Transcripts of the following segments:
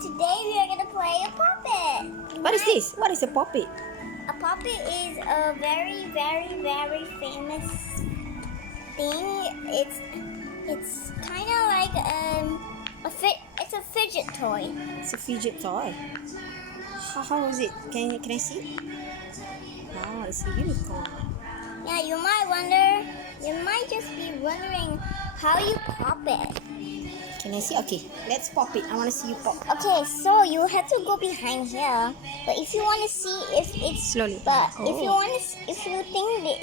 today we are gonna play a puppet. What is this? What is a puppet? A puppet is a very, very, very famous thing. It's kind of like it's a fidget toy. It's a fidget toy. How is it? Can I see? Wow, it's a unicorn. Yeah, you might just be wondering how you pop it. Can I see? Okay, let's pop it. I want to see you pop. Okay, so you have to go behind here. But if you want to see if it's Slowly. but Oh. if you think that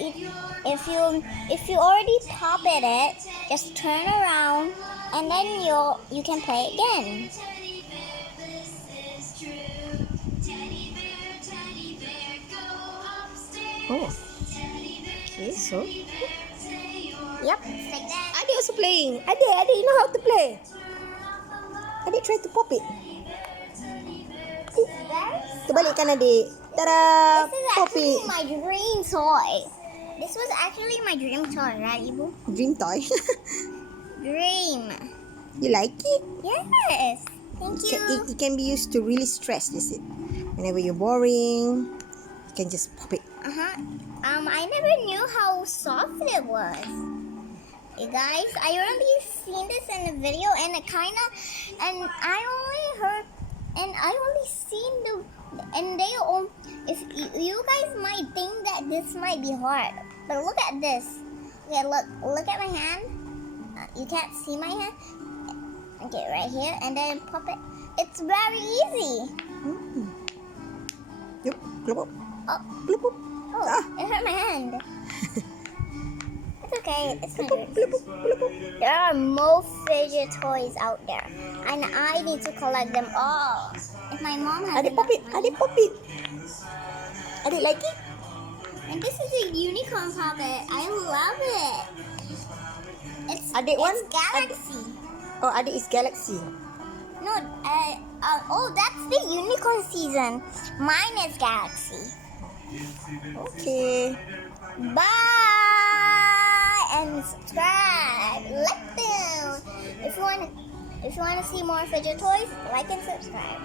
if you already pop it, just turn around and then you can play again. Oh. Okay, so. Yep, like that. Adi also playing. Adi, you know how to play. Adi try to pop it. Terbalikkan adik. Tada! This is Pop actually it. my dream toy. This was actually my dream toy, right, Ibu? Dream toy. Dream. You like it? Yes. Thank you. It can be used to really stress, is it? Whenever you're boring, you can just pop it. I never knew how soft it was. Hey guys, I already seen this in the video, and I only seen if you guys might think that this might be hard, but look at this. Okay, look at my hand. You can't see my hand. Okay, right here, and then pop it. It's very easy. Yep, plop, Oh, plop, plop. oh, it hurt my hand. It's okay. It's not yours. There are more fidget toys out there, and I need to collect them all. If my mom has Adik pop it. Adik pop it. Adik like it? and this is a unicorn puppet. I love it. It's Adik one? Galaxy. Oh, adik is Galaxy. No, oh, that's the unicorn season. Mine is Galaxy. Okay. Bye and subscribe. Like them. If you want to see more fidget toys, like and subscribe.